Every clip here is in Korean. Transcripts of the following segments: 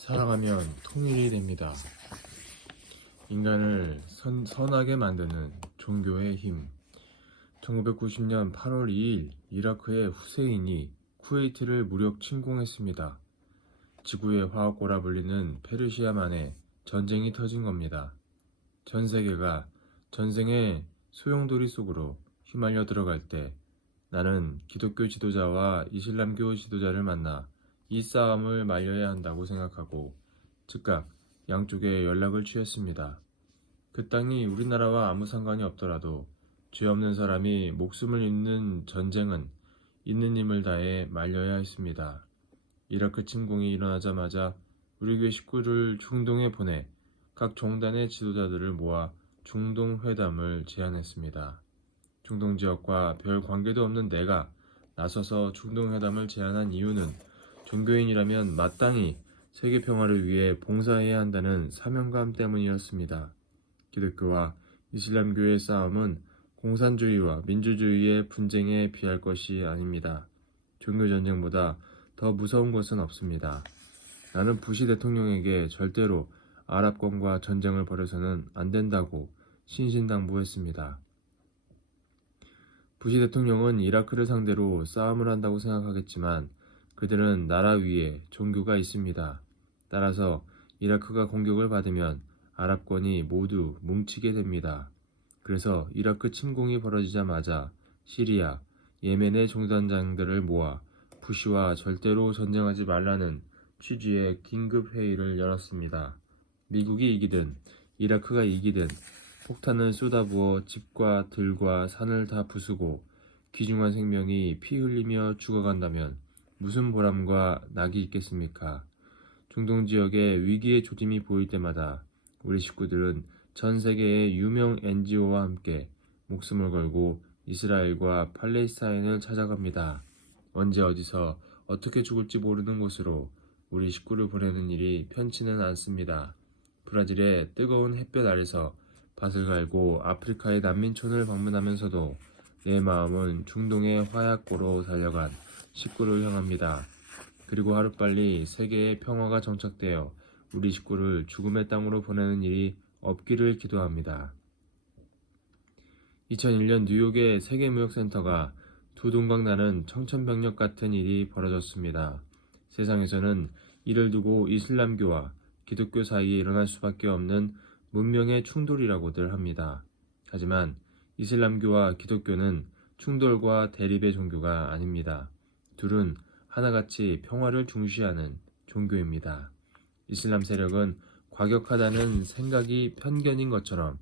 사랑하면 통일이 됩니다. 인간을 선하게 만드는 종교의 힘. 1990년 8월 2일 이라크의 후세인이 쿠웨이트를 무력 침공했습니다. 지구의 화학고라 불리는 페르시아만에 전쟁이 터진 겁니다. 전 세계가 전쟁의 소용돌이 속으로 휘말려 들어갈 때 나는 기독교 지도자와 이슬람교 지도자를 만나 이 싸움을 말려야 한다고 생각하고 즉각 양쪽에 연락을 취했습니다. 그 땅이 우리나라와 아무 상관이 없더라도 죄 없는 사람이 목숨을 잃는 전쟁은 있는 힘을 다해 말려야 했습니다. 이라크 침공이 일어나자마자 우리 교회 식구를 중동에 보내 각 종단의 지도자들을 모아 중동 회담을 제안했습니다. 중동 지역과 별 관계도 없는 내가 나서서 중동 회담을 제안한 이유는 종교인이라면 마땅히 세계 평화를 위해 봉사해야 한다는 사명감 때문이었습니다. 기독교와 이슬람교의 싸움은 공산주의와 민주주의의 분쟁에 비할 것이 아닙니다. 종교전쟁보다 더 무서운 것은 없습니다. 나는 부시 대통령에게 절대로 아랍권과 전쟁을 벌여서는 안 된다고 신신당부했습니다. 부시 대통령은 이라크를 상대로 싸움을 한다고 생각하겠지만 그들은 나라 위에 종교가 있습니다. 따라서 이라크가 공격을 받으면 아랍권이 모두 뭉치게 됩니다. 그래서 이라크 침공이 벌어지자마자 시리아, 예멘의 종단장들을 모아 부시와 절대로 전쟁하지 말라는 취지의 긴급회의를 열었습니다. 미국이 이기든 이라크가 이기든 폭탄을 쏟아부어 집과 들과 산을 다 부수고 귀중한 생명이 피 흘리며 죽어간다면 무슨 보람과 낙이 있겠습니까? 중동 지역에 위기의 조짐이 보일 때마다 우리 식구들은 전 세계의 유명 NGO와 함께 목숨을 걸고 이스라엘과 팔레스타인을 찾아갑니다. 언제 어디서 어떻게 죽을지 모르는 곳으로 우리 식구를 보내는 일이 편치는 않습니다. 브라질의 뜨거운 햇볕 아래서 밭을 갈고 아프리카의 난민촌을 방문하면서도 내 마음은 중동의 화약고로 달려간 식구를 향합니다. 그리고 하루빨리 세계의 평화가 정착되어 우리 식구를 죽음의 땅으로 보내는 일이 없기를 기도합니다. 2001년 뉴욕의 세계무역센터가 두 동강 나는 청천벽력 같은 일이 벌어졌습니다. 세상에서는 이를 두고 이슬람교와 기독교 사이에 일어날 수밖에 없는 문명의 충돌이라고들 합니다. 하지만 이슬람교와 기독교는 충돌과 대립의 종교가 아닙니다. 둘은 하나같이 평화를 중시하는 종교입니다. 이슬람 세력은 과격하다는 생각이 편견인 것처럼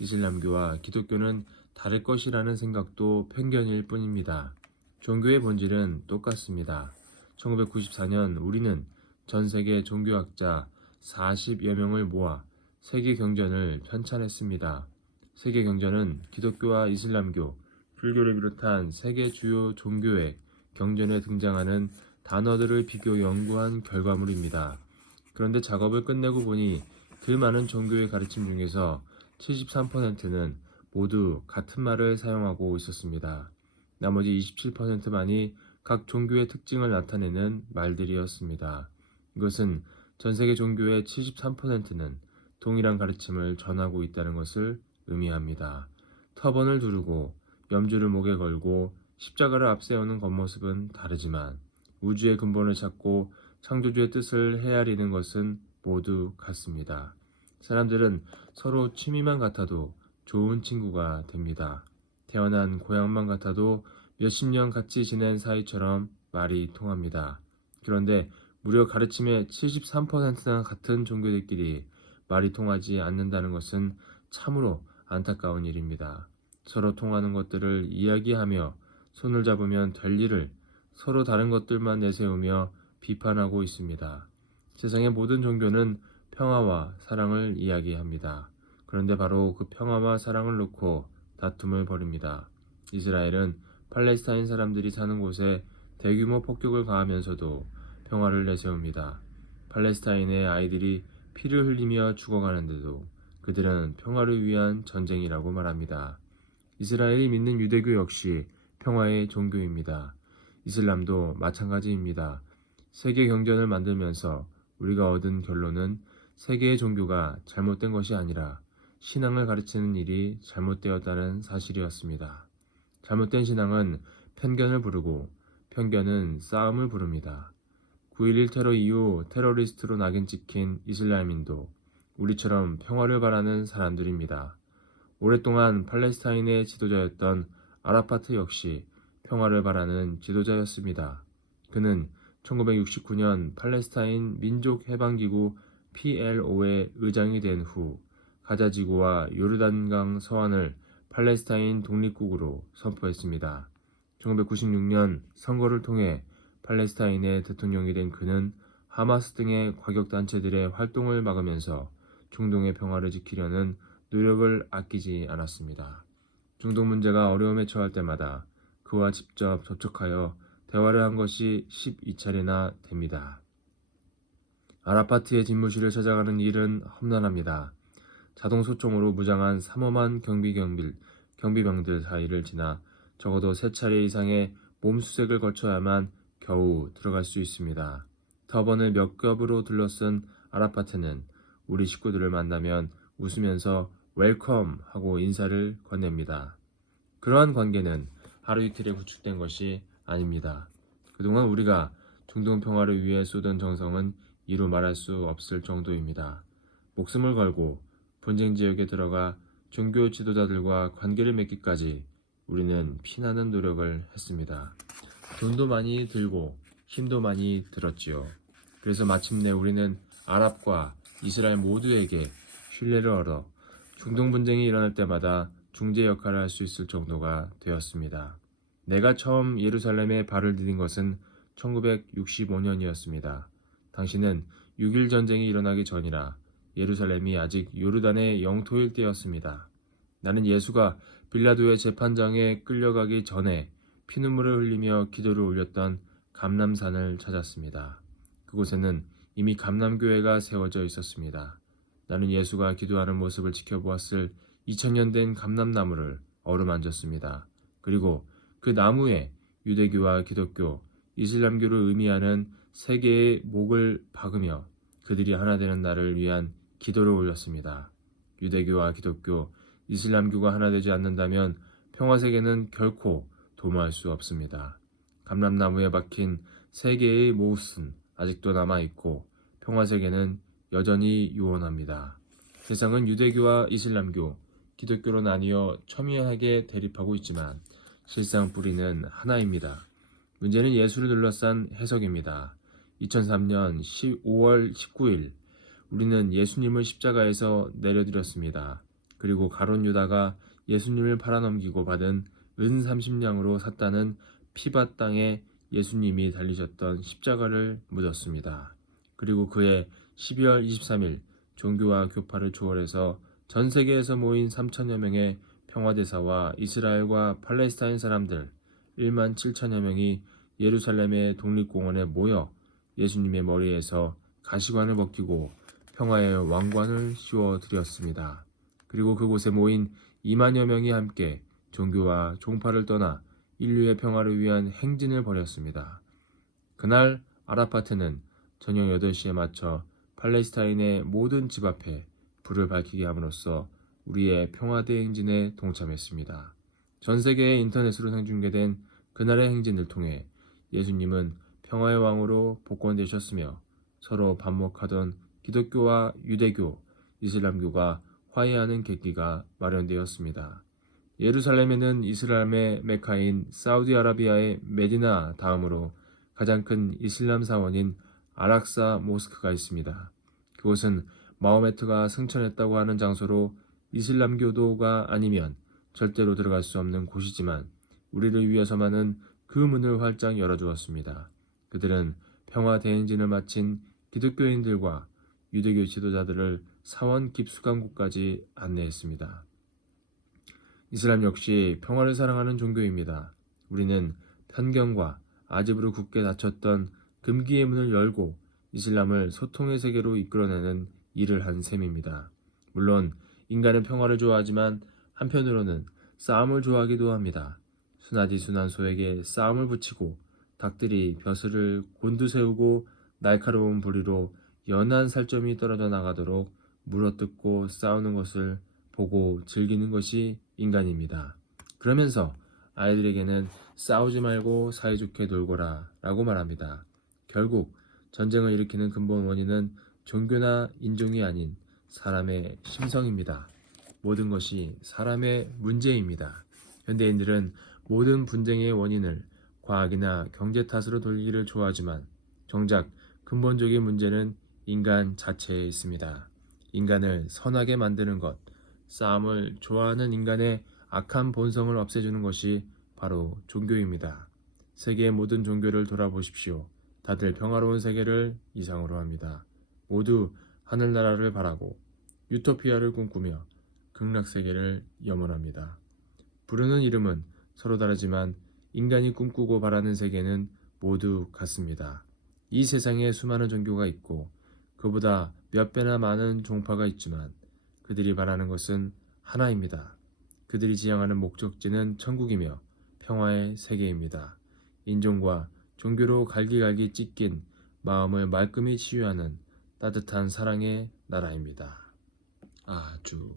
이슬람교와 기독교는 다를 것이라는 생각도 편견일 뿐입니다. 종교의 본질은 똑같습니다. 1994년 우리는 전 세계 종교학자 40여 명을 모아 세계 경전을 편찬했습니다. 세계 경전은 기독교와 이슬람교, 불교를 비롯한 세계 주요 종교의 경전에 등장하는 단어들을 비교 연구한 결과물입니다. 그런데 작업을 끝내고 보니 그 많은 종교의 가르침 중에서 73%는 모두 같은 말을 사용하고 있었습니다. 나머지 27%만이 각 종교의 특징을 나타내는 말들이었습니다. 이것은 전 세계 종교의 73%는 동일한 가르침을 전하고 있다는 것을 의미합니다. 터번을 두르고 염주를 목에 걸고 십자가를 앞세우는 겉모습은 다르지만 우주의 근본을 찾고 창조주의 뜻을 헤아리는 것은 모두 같습니다. 사람들은 서로 취미만 같아도 좋은 친구가 됩니다. 태어난 고향만 같아도 몇십 년 같이 지낸 사이처럼 말이 통합니다. 그런데 무려 가르침의 73%나 같은 종교들끼리 말이 통하지 않는다는 것은 참으로 안타까운 일입니다. 서로 통하는 것들을 이야기하며 손을 잡으면 될 일을 서로 다른 것들만 내세우며 비판하고 있습니다. 세상의 모든 종교는 평화와 사랑을 이야기합니다. 그런데 바로 그 평화와 사랑을 놓고 다툼을 벌입니다. 이스라엘은 팔레스타인 사람들이 사는 곳에 대규모 폭격을 가하면서도 평화를 내세웁니다. 팔레스타인의 아이들이 피를 흘리며 죽어가는데도 그들은 평화를 위한 전쟁이라고 말합니다. 이스라엘이 믿는 유대교 역시 평화의 종교입니다. 이슬람도 마찬가지입니다. 세계 경전을 만들면서 우리가 얻은 결론은 세계의 종교가 잘못된 것이 아니라 신앙을 가르치는 일이 잘못되었다는 사실이었습니다. 잘못된 신앙은 편견을 부르고 편견은 싸움을 부릅니다. 9.11 테러 이후 테러리스트로 낙인 찍힌 이슬람인도 우리처럼 평화를 바라는 사람들입니다. 오랫동안 팔레스타인의 지도자였던 아라파트 역시 평화를 바라는 지도자였습니다. 그는 1969년 팔레스타인 민족해방기구 PLO의 의장이 된 후 가자지구와 요르단강 서안을 팔레스타인 독립국으로 선포했습니다. 1996년 선거를 통해 팔레스타인의 대통령이 된 그는 하마스 등의 과격단체들의 활동을 막으면서 중동의 평화를 지키려는 노력을 아끼지 않았습니다. 중동 문제가 어려움에 처할 때마다 그와 직접 접촉하여 대화를 한 것이 12차례나 됩니다. 아라파트의 집무실을 찾아가는 일은 험난합니다. 자동 소총으로 무장한 삼엄한 경비병들 사이를 지나 적어도 3차례 이상의 몸수색을 거쳐야만 겨우 들어갈 수 있습니다. 터번을 몇 겹으로 둘러쓴 아라파트는 우리 식구들을 만나면 웃으면서 웰컴 하고 인사를 건넵니다. 그러한 관계는 하루 이틀에 구축된 것이 아닙니다. 그동안 우리가 중동 평화를 위해 쏟은 정성은 이루 말할 수 없을 정도입니다. 목숨을 걸고 분쟁 지역에 들어가 종교 지도자들과 관계를 맺기까지 우리는 피나는 노력을 했습니다. 돈도 많이 들고 힘도 많이 들었지요. 그래서 마침내 우리는 아랍과 이스라엘 모두에게 신뢰를 얻어 중동 분쟁이 일어날 때마다 중재 역할을 할 수 있을 정도가 되었습니다. 내가 처음 예루살렘에 발을 디딘 것은 1965년이었습니다. 당시는 6.1 전쟁이 일어나기 전이라 예루살렘이 아직 요르단의 영토일 때였습니다. 나는 예수가 빌라도의 재판장에 끌려가기 전에 피눈물을 흘리며 기도를 올렸던 감람산을 찾았습니다. 그곳에는 이미 감람교회가 세워져 있었습니다. 나는 예수가 기도하는 모습을 지켜보았을 2000년 된 감람나무를 어루만졌습니다. 그리고 그 나무에 유대교와 기독교, 이슬람교를 의미하는 세 개의 목을 박으며 그들이 하나 되는 날을 위한 기도를 올렸습니다. 유대교와 기독교, 이슬람교가 하나 되지 않는다면 평화세계는 결코 도모할 수 없습니다. 감람나무에 박힌 세 개의 못은 아직도 남아있고 평화세계는 여전히 유언합니다. 세상은 유대교와 이슬람교, 기독교로 나뉘어 첨예하게 대립하고 있지만 실상 뿌리는 하나입니다. 문제는 예수를 둘러싼 해석입니다. 2003년 5월 19일 우리는 예수님을 십자가에서 내려드렸습니다. 그리고 가룟 유다가 예수님을 팔아넘기고 받은 은 30냥으로 샀다는 피밭 땅에 예수님이 달리셨던 십자가를 묻었습니다. 그리고 그해 12월 23일 종교와 교파를 초월해서 전 세계에서 모인 3천여 명의 평화대사와 이스라엘과 팔레스타인 사람들 1만 7천여 명이 예루살렘의 독립공원에 모여 예수님의 머리에서 가시관을 벗기고 평화의 왕관을 씌워드렸습니다. 그리고 그곳에 모인 2만여 명이 함께 종교와 종파를 떠나 인류의 평화를 위한 행진을 벌였습니다. 그날 아라파트는 저녁 8시에 맞춰 팔레스타인의 모든 집 앞에 불을 밝히게 함으로써 우리의 평화대행진에 동참했습니다. 전 세계의 인터넷으로 생중계된 그날의 행진을 통해 예수님은 평화의 왕으로 복권되셨으며 서로 반목하던 기독교와 유대교, 이슬람교가 화해하는 계기가 마련되었습니다. 예루살렘에는 이슬람의 메카인 사우디아라비아의 메디나 다음으로 가장 큰 이슬람 사원인 알악사 모스크가 있습니다. 그곳은 마호메트가 승천했다고 하는 장소로 이슬람교도가 아니면 절대로 들어갈 수 없는 곳이지만 우리를 위해서만은 그 문을 활짝 열어주었습니다. 그들은 평화 대행진을 마친 기독교인들과 유대교 지도자들을 사원 깊숙한 곳까지 안내했습니다. 이슬람 역시 평화를 사랑하는 종교입니다. 우리는 편견과 아집으로 굳게 닫혔던 금기의 문을 열고 이슬람을 소통의 세계로 이끌어내는 일을 한 셈입니다. 물론 인간은 평화를 좋아하지만 한편으로는 싸움을 좋아하기도 합니다. 순하디 순한 소에게 싸움을 붙이고 닭들이 벼슬을 곤두세우고 날카로운 부리로 연한 살점이 떨어져 나가도록 물어뜯고 싸우는 것을 보고 즐기는 것이 인간입니다. 그러면서 아이들에게는 싸우지 말고 사이좋게 놀거라 라고 말합니다. 결국 전쟁을 일으키는 근본 원인은 종교나 인종이 아닌 사람의 심성입니다. 모든 것이 사람의 문제입니다. 현대인들은 모든 분쟁의 원인을 과학이나 경제 탓으로 돌리기를 좋아하지만 정작 근본적인 문제는 인간 자체에 있습니다. 인간을 선하게 만드는 것, 싸움을 좋아하는 인간의 악한 본성을 없애주는 것이 바로 종교입니다. 세계의 모든 종교를 돌아보십시오. 다들 평화로운 세계를 이상으로 합니다. 모두 하늘나라를 바라고 유토피아를 꿈꾸며 극락세계를 염원합니다. 부르는 이름은 서로 다르지만 인간이 꿈꾸고 바라는 세계는 모두 같습니다. 이 세상에 수많은 종교가 있고 그보다 몇 배나 많은 종파가 있지만 그들이 바라는 것은 하나입니다. 그들이 지향하는 목적지는 천국이며 평화의 세계입니다. 인종과 종교로 갈기갈기 찢긴 마음을 말끔히 치유하는 따뜻한 사랑의 나라입니다. 아주